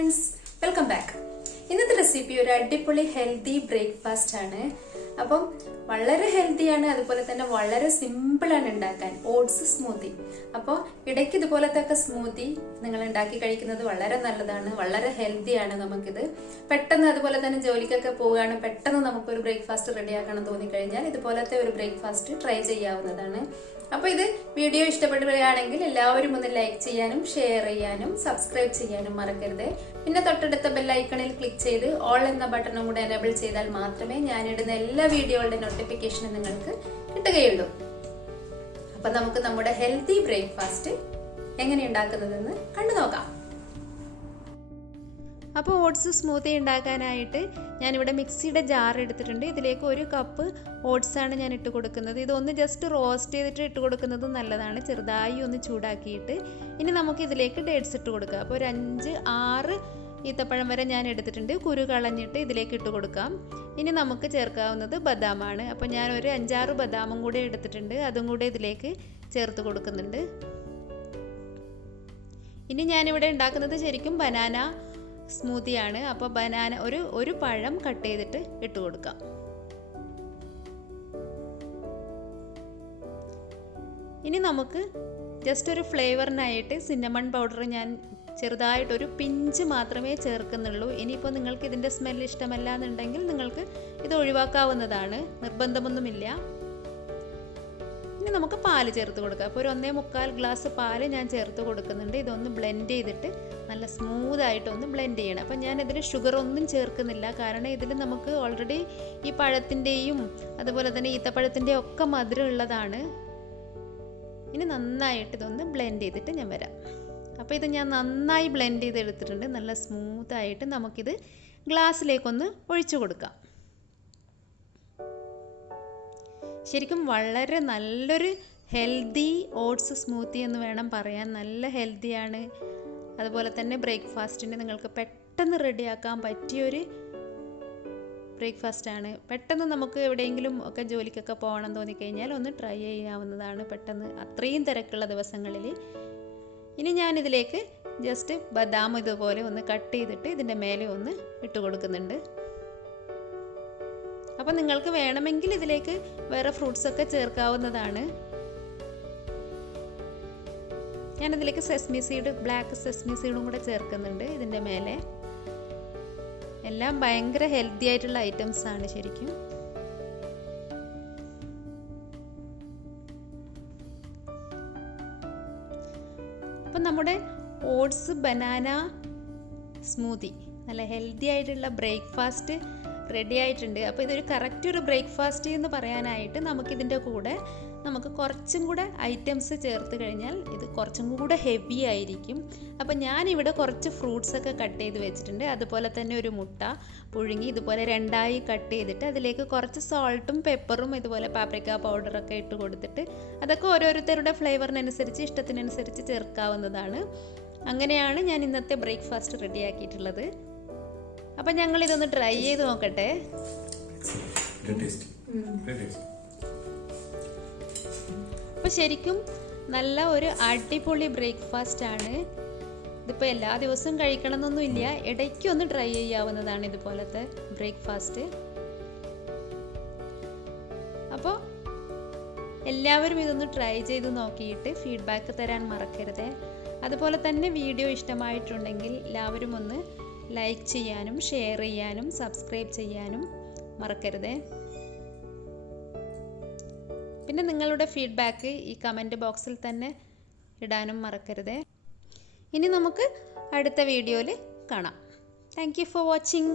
Friends, welcome back. ഇന്നത്തെ recipe ഒരു അടിപൊളി ഹെൽത്തി ബ്രേക്ക്ഫാസ്റ്റ് ആണ്. അപ്പം വളരെ ഹെൽത്തിയാണ്, അതുപോലെ തന്നെ വളരെ സിമ്പിൾ ആണ് ഉണ്ടാക്കാൻ. Oats smoothie. അപ്പോൾ ഇടയ്ക്ക് ഇതുപോലത്തെ ഒക്കെ സ്മൂത്തി നിങ്ങൾ ഉണ്ടാക്കി കഴിക്കുന്നത് വളരെ നല്ലതാണ്, വളരെ ഹെൽത്തിയാണ്. നമുക്കിത് പെട്ടെന്ന്, അതുപോലെ തന്നെ ജോലിക്കൊക്കെ പോവുകയാണ്, പെട്ടെന്ന് നമുക്കൊരു ബ്രേക്ക്ഫാസ്റ്റ് റെഡിയാക്കണം തോന്നിക്കഴിഞ്ഞാൽ ഇതുപോലത്തെ ഒരു ബ്രേക്ക്ഫാസ്റ്റ് ട്രൈ ചെയ്യാവുന്നതാണ്. അപ്പൊ ഇത് വീഡിയോ ഇഷ്ടപ്പെടുകയാണെങ്കിൽ എല്ലാവരും ഒന്ന് ലൈക്ക് ചെയ്യാനും ഷെയർ ചെയ്യാനും സബ്സ്ക്രൈബ് ചെയ്യാനും മറക്കരുത്. പിന്നെ തൊട്ടടുത്ത ബെല്ലൈക്കണിൽ ക്ലിക്ക് ചെയ്ത് ഓൾ എന്ന ബട്ടണും കൂടെ എനേബിൾ ചെയ്താൽ മാത്രമേ ഞാനിടുന്ന എല്ലാ വീഡിയോകളുടെ നോട്ടിഫിക്കേഷനും നിങ്ങൾക്ക് കിട്ടുകയുള്ളൂ. അപ്പൊ നമുക്ക് നമ്മുടെ ഹെൽത്തി ബ്രേക്ക്ഫാസ്റ്റ് എങ്ങനെ ഉണ്ടാക്കുന്നതെന്ന് കണ്ടു നോക്കാം. അപ്പോൾ ഓട്സ് സ്മൂത്തി ഉണ്ടാക്കാനായിട്ട് ഞാനിവിടെ മിക്സിയുടെ ജാർ എടുത്തിട്ടുണ്ട്. ഇതിലേക്ക് 1 കപ്പ് ഓട്സാണ് ഞാൻ ഇട്ട് കൊടുക്കുന്നത്. ഇതൊന്ന് ജസ്റ്റ് റോസ്റ്റ് ചെയ്തിട്ട് ഇട്ട് കൊടുക്കുന്നത് നല്ലതാണ്, ചെറുതായി ഒന്ന് ചൂടാക്കിയിട്ട്. ഇനി നമുക്ക് ഇതിലേക്ക് ഡേറ്റ്സ് ഇട്ട് കൊടുക്കാം. അപ്പോൾ ഒരു 5-6 ഈത്തപ്പഴം വരെ ഞാൻ എടുത്തിട്ടുണ്ട്. കുരു കളഞ്ഞിട്ട് ഇതിലേക്ക് ഇട്ട് കൊടുക്കാം. ഇനി നമുക്ക് ചേർക്കാവുന്നത് ബദാമാണ്. അപ്പോൾ ഞാൻ ഒരു 5-6 ബദാമും കൂടെ എടുത്തിട്ടുണ്ട്, അതും കൂടെ ഇതിലേക്ക് ചേർത്ത് കൊടുക്കുന്നുണ്ട്. ഇനി ഞാനിവിടെ ഉണ്ടാക്കുന്നത് ശരിക്കും ബനാന സ്മൂത്തിയാണ്. അപ്പോൾ ബനാന ഒരു പഴം കട്ട് ചെയ്തിട്ട് ഇട്ട് കൊടുക്കാം. ഇനി നമുക്ക് ജസ്റ്റ് ഒരു ഫ്ലേവറിനായിട്ട് സിന്നമൺ പൗഡർ ഞാൻ ചെറുതായിട്ടൊരു പിഞ്ച് മാത്രമേ ചേർക്കുന്നുള്ളൂ. ഇനിയിപ്പോൾ നിങ്ങൾക്ക് ഇതിൻ്റെ സ്മെല്ല് ഇഷ്ടമല്ല എന്നുണ്ടെങ്കിൽ നിങ്ങൾക്ക് ഇത് ഒഴിവാക്കാവുന്നതാണ്, നിർബന്ധമൊന്നുമില്ല. ഇനി നമുക്ക് പാല് ചേർത്ത് കൊടുക്കാം. അപ്പോൾ ഒരു 1.25 ഗ്ലാസ് പാല് ഞാൻ ചേർത്ത് കൊടുക്കുന്നുണ്ട്. ഇതൊന്ന് ബ്ലെൻഡ് ചെയ്തിട്ട് നല്ല സ്മൂത്തായിട്ടൊന്ന് ബ്ലെൻഡ് ചെയ്യണം. അപ്പം ഞാൻ ഇതിൽ ഷുഗർ ഒന്നും ചേർക്കുന്നില്ല, കാരണം ഇതിൽ നമുക്ക് ഓൾറെഡി ഈ പഴത്തിൻ്റെയും അതുപോലെ തന്നെ ഈത്തപ്പഴത്തിൻ്റെയും ഒക്കെ മധുരം ഉള്ളതാണ്. ഇനി നന്നായിട്ട് ഇതൊന്ന് ബ്ലെൻഡ് ചെയ്തിട്ട് ഞാൻ വരാം. അപ്പോൾ ഇത് ഞാൻ നന്നായി ബ്ലെൻഡ് ചെയ്തെടുത്തിട്ടുണ്ട്. നല്ല സ്മൂത്തായിട്ട് നമുക്കിത് ഗ്ലാസ്സിലേക്കൊന്ന് ഒഴിച്ചു കൊടുക്കാം. ശരിക്കും വളരെ നല്ലൊരു ഹെൽത്തി ഓട്സ് സ്മൂത്തി എന്ന് വേണം പറയാൻ. നല്ല ഹെൽത്തിയാണ്, അതുപോലെ തന്നെ ബ്രേക്ക്ഫാസ്റ്റിന് നിങ്ങൾക്ക് പെട്ടെന്ന് റെഡിയാക്കാൻ പറ്റിയൊരു ബ്രേക്ക്ഫാസ്റ്റാണ്. പെട്ടെന്ന് നമുക്ക് എവിടെയെങ്കിലും ഒക്കെ ജോലിക്കൊക്കെ പോകണം തോന്നിക്കഴിഞ്ഞാൽ ഒന്ന് ട്രൈ ചെയ്യാവുന്നതാണ്, പെട്ടെന്ന് അത്രയും തിരക്കുള്ള ദിവസങ്ങളിൽ. ഇനി ഞാനിതിലേക്ക് ജസ്റ്റ് ബദാം ഇതുപോലെ ഒന്ന് കട്ട് ചെയ്തിട്ട് ഇതിൻ്റെ മേലെ ഒന്ന് ഇട്ട് കൊടുക്കുന്നുണ്ട്. അപ്പം നിങ്ങൾക്ക് വേണമെങ്കിൽ ഇതിലേക്ക് വേറെ ഫ്രൂട്ട്സൊക്കെ ചേർക്കാവുന്നതാണ്. ഞാനിതിലേക്ക് സെസ്മി സീഡ്, ബ്ലാക്ക് സെസ്മി സീഡും കൂടെ ചേർക്കുന്നുണ്ട് ഇതിൻ്റെ മേലെ. എല്ലാം ഭയങ്കര ഹെൽത്തി ആയിട്ടുള്ള ഐറ്റംസ് ആണ് ശരിക്കും. അപ്പം നമ്മുടെ ഓട്സ് ബനാന സ്മൂത്തി, നല്ല ഹെൽത്തി ആയിട്ടുള്ള ബ്രേക്ക്ഫാസ്റ്റ് റെഡി ആയിട്ടുണ്ട്. അപ്പോൾ ഇതൊരു കറക്റ്റ് ഒരു ബ്രേക്ക്ഫാസ്റ്റ് എന്ന് പറയാനായിട്ട് നമുക്കിതിൻ്റെ കൂടെ നമുക്ക് കുറച്ചും കൂടെ ഐറ്റംസ് ചേർത്ത് കഴിഞ്ഞാൽ ഇത് കുറച്ചും കൂടെ ഹെവി ആയിരിക്കും. അപ്പോൾ ഞാനിവിടെ കുറച്ച് ഫ്രൂട്ട്സൊക്കെ കട്ട് ചെയ്ത് വെച്ചിട്ടുണ്ട്. അതുപോലെ തന്നെ ഒരു മുട്ട പുഴുങ്ങി ഇതുപോലെ 2ആയി കട്ട് ചെയ്തിട്ട് അതിലേക്ക് കുറച്ച് സോൾട്ടും പെപ്പറും ഇതുപോലെ പാപ്രിക്ക പൗഡറൊക്കെ ഇട്ട് കൊടുത്തിട്ട് അതൊക്കെ ഓരോരുത്തരുടെ ഫ്ലേവറിനനുസരിച്ച് ഇഷ്ടത്തിനനുസരിച്ച് ചേർക്കാവുന്നതാണ്. അങ്ങനെയാണ് ഞാൻ ഇന്നത്തെ ബ്രേക്ക്ഫാസ്റ്റ് റെഡിയാക്കിയിട്ടുള്ളത്. അപ്പം ഞങ്ങളിതൊന്ന് ട്രൈ ചെയ്ത് നോക്കട്ടെ. അപ്പോൾ ശരിക്കും നല്ല ഒരു അടിപൊളി ബ്രേക്ക്ഫാസ്റ്റ് ആണ്. ഇതിപ്പോൾ എല്ലാ ദിവസവും കഴിക്കണമെന്നൊന്നുമില്ല, ഇടയ്ക്കൊന്ന് ട്രൈ ചെയ്യാവുന്നതാണ് ഇതുപോലത്തെ ബ്രേക്ക്ഫാസ്റ്റ്. അപ്പോൾ എല്ലാവരും ഇതൊന്ന് ട്രൈ ചെയ്ത് നോക്കിയിട്ട് ഫീഡ്ബാക്ക് തരാൻ മറക്കരുത്. അതുപോലെ തന്നെ വീഡിയോ ഇഷ്ടമായിട്ടുണ്ടെങ്കിൽ എല്ലാവരും ഒന്ന് ലൈക്ക് ചെയ്യാനും ഷെയർ ചെയ്യാനും സബ്സ്ക്രൈബ് ചെയ്യാനും മറക്കരുത്. പിന്നെ നിങ്ങളുടെ ഫീഡ്ബാക്ക് ഈ കമൻറ്റ് ബോക്സിൽ തന്നെ ഇടാനും മറക്കരുത്. ഇനി നമുക്ക് അടുത്ത വീഡിയോയിൽ കാണാം. Thank you for watching.